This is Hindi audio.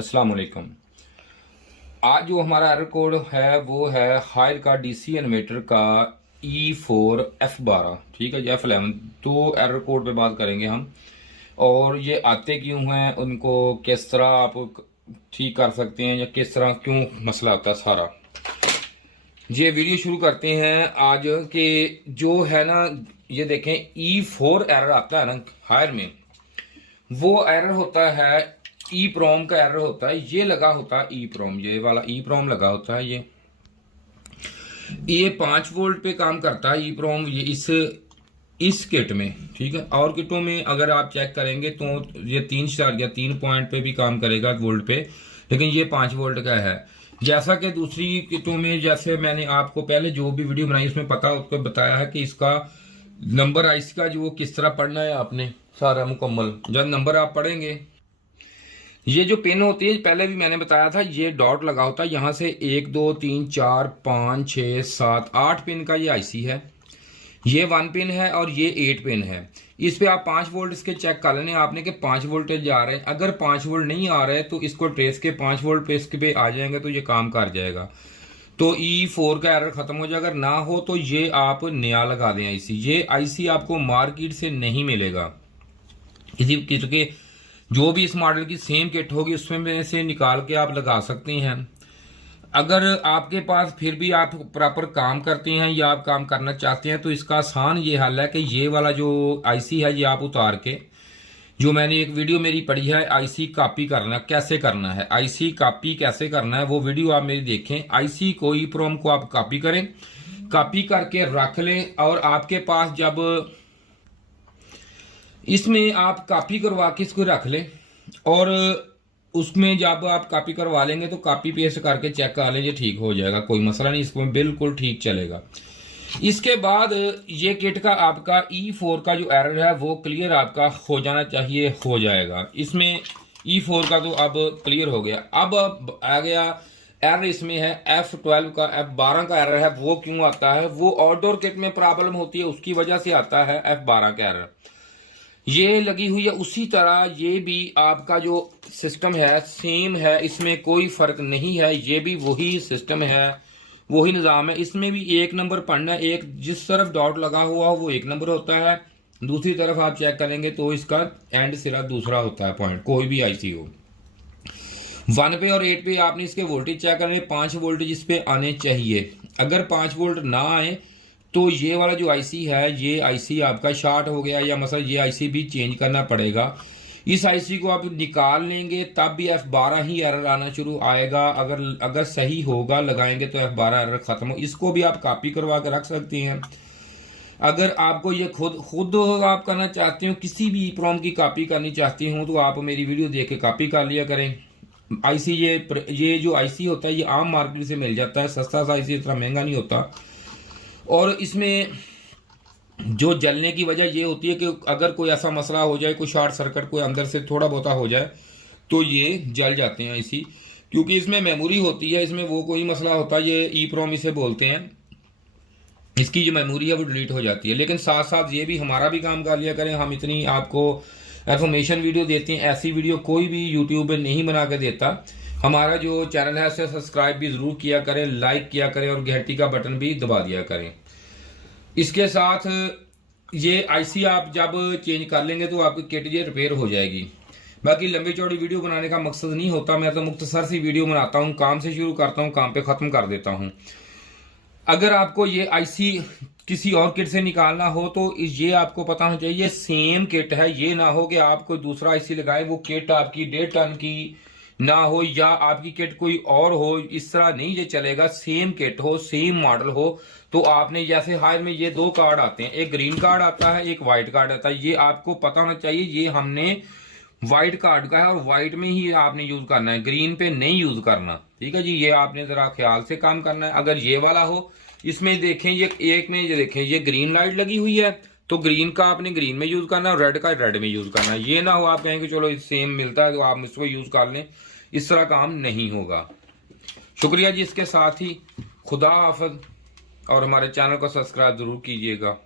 अस्सलाम वालेकुम। आज जो हमारा एरर कोड है वो है हायर का डीसी इन्वर्टर का E4F12, ठीक है जी, F11। तो एरर कोड पे बात करेंगे हम, और ये आते क्यों हैं, उनको किस तरह आप ठीक कर सकते हैं, या किस तरह क्यों मसला आता है सारा। ये वीडियो शुरू करते हैं आज के जो है ना, ये देखें E4 एरर आता है ना हायर में, वो एरर होता है ई प्रोम का एरर होता है। ये लगा होता है ई प्रोम, ये वाला ई प्रोम लगा होता है। ये 5 वोल्ट पे काम करता है ई प्रोम, ये इस किट में, ठीक है। और किटों में अगर आप चेक करेंगे तो ये 3 स्टार या 3 पॉइंट पे भी काम करेगा वोल्ट पे, लेकिन ये 5 वोल्ट का है। जैसा कि दूसरी किटों में, जैसे मैंने आपको पहले जो भी वीडियो बनाई उसमें पता उसको बताया है कि इसका नंबर आईसी का जो किस तरह पढ़ना है आपने सारा मुकम्मल। जब नंबर आप पढ़ेंगे, ये जो पिन होती है पहले भी मैंने बताया था, ये डॉट लगा होता है यहाँ से 1 2 3 4 5 6 7 8 पिन का ये आईसी है। ये 1 पिन है और ये 8 पिन है। इस पे आप 5 वोल्ट इसके चेक कर लेने आपने कि 5 वोल्टेज आ रहे हैं। अगर 5 वोल्ट नहीं आ रहे तो इसको ट्रेस के 5 वोल्ट पे इसके पे आ जाएंगे तो ये काम कर जाएगा, तो E4 का एरर खत्म हो जाएगा। अगर ना हो तो ये आप नया लगा दें आईसी। ये आईसी आपको मार्केट से नहीं मिलेगा, किसी किट के जो भी इस मॉडल की सेम किट होगी उसमें से निकाल के आप लगा सकते हैं। अगर आपके पास फिर भी आप प्रॉपर काम करते हैं या आप काम करना चाहते हैं तो इसका आसान ये हल है कि ये वाला जो आईसी है ये आप उतार के, जो मैंने एक वीडियो मेरी पड़ी है आईसी कॉपी करना कैसे करना है, आईसी कॉपी कैसे करना है, वो वीडियो आप मेरी देखें। आईसी को ईप्रोम को आप कॉपी करें, कॉपी करके रख लें, और आपके पास जब इसमें आप कॉपी करवा के इसको रख लें, और उसमें जब आप कॉपी करवा लेंगे तो कॉपी पेस्ट करके चेक कर लें, ये ठीक हो जाएगा, कोई मसला नहीं, इसको बिल्कुल ठीक चलेगा। इसके बाद ये किट का आपका E4 का जो एरर है वो क्लियर आपका हो जाना चाहिए, हो जाएगा। इसमें E4 का तो अब क्लियर हो गया। अब आ गया एरर इसमें है F12 का, F12 का एरर है। वो क्यों आता है? वो आउटडोर किट में प्रॉब्लम होती है, उसकी वजह से आता है F12 का एरर। ये लगी हुई है उसी तरह, ये भी आपका जो सिस्टम है सेम है, इसमें कोई फर्क नहीं है। ये भी वही सिस्टम है, वही निज़ाम है। इसमें भी 1 नंबर पढ़ना है, एक जिस तरफ डॉट लगा हुआ वो 1 नंबर होता है, दूसरी तरफ आप चेक करेंगे तो इसका एंड सिरा दूसरा होता है पॉइंट, कोई भी आईसी हो। 1 पे और 8 पे आपने इसके वोल्टेज चेक करने, 5 वोल्टेज इस पे आने चाहिए। अगर 5 वोल्ट ना आए तो ये वाला जो आईसी है ये आईसी आपका शॉर्ट हो गया, या मतलब ये आईसी भी चेंज करना पड़ेगा। इस आईसी को आप निकाल लेंगे तब भी F12 ही एरर आना शुरू आएगा। अगर सही होगा लगाएंगे तो F12 एरर खत्म हो। इसको भी आप कॉपी करवा के रख सकते हैं। अगर आपको ये खुद आप करना चाहते हो, किसी भी प्रोम की कॉपी करनी चाहती हूँ, तो आप मेरी वीडियो देख के कॉपी कर लिया करें। आईसी ये जो आईसी होता है ये आम मार्केट से मिल जाता है, सस्ता सा आईसी, इतना महंगा नहीं होता। और इसमें जो जलने की वजह ये होती है कि अगर कोई ऐसा मसला हो जाए, कोई शॉर्ट सर्किट कोई अंदर से थोड़ा बहुत हो जाए तो ये जल जाते हैं इसी, क्योंकि इसमें मेमोरी होती है, इसमें वो कोई मसला होता है, ये ई प्रोम इसे बोलते हैं, इसकी जो मेमोरी है वो डिलीट हो जाती है। लेकिन साथ साथ ये भी हमारा भी काम कर लिया करें, हम इतनी आपको इंफॉर्मेशन वीडियो देते हैं, ऐसी वीडियो कोई भी यूट्यूब पे नहीं बना के देता। हमारा जो चैनल है उसे सब्सक्राइब भी जरूर किया करें, लाइक किया करें, और घंटी का बटन भी दबा दिया करें। इसके साथ ये आईसी आप जब चेंज कर लेंगे तो आपकी किट ये रिपेयर हो जाएगी। बाकी लंबी चौड़ी वीडियो बनाने का मकसद नहीं होता, मैं तो मुख्तसर सी वीडियो बनाता हूँ, काम से शुरू करता हूँ, काम पे ख़त्म कर देता हूँ। अगर आपको ये आईसी किसी और किट से निकालना हो तो ये आपको पता होना चाहिए सेम किट है। ये ना हो कि आप कोई दूसरा आईसी लगाए, वो किट आपकी 1.5 टन की ना हो, या आपकी किट कोई और हो, इस तरह नहीं ये चलेगा। सेम किट हो, सेम मॉडल हो, तो आपने जैसे हायर में ये 2 कार्ड आते हैं, एक ग्रीन कार्ड आता है, एक व्हाइट कार्ड आता है। ये आपको पता होना चाहिए ये हमने व्हाइट कार्ड का है, और व्हाइट में ही आपने यूज करना है, ग्रीन पे नहीं यूज करना, ठीक है जी। ये आपने जरा ख्याल से काम करना है। अगर ये वाला हो, इसमें देखें ये एक में ये देखें ये ग्रीन लाइट लगी हुई है, तो ग्रीन का आपने ग्रीन में यूज करना है, और रेड का रेड में यूज करना है। ये ना हो आप कहेंगे चलो सेम मिलता है तो आप इसको यूज कर लें, इस तरह काम नहीं होगा। शुक्रिया जी। इसके साथ ही खुदा हाफिज, और हमारे चैनल को सब्सक्राइब जरूर कीजिएगा।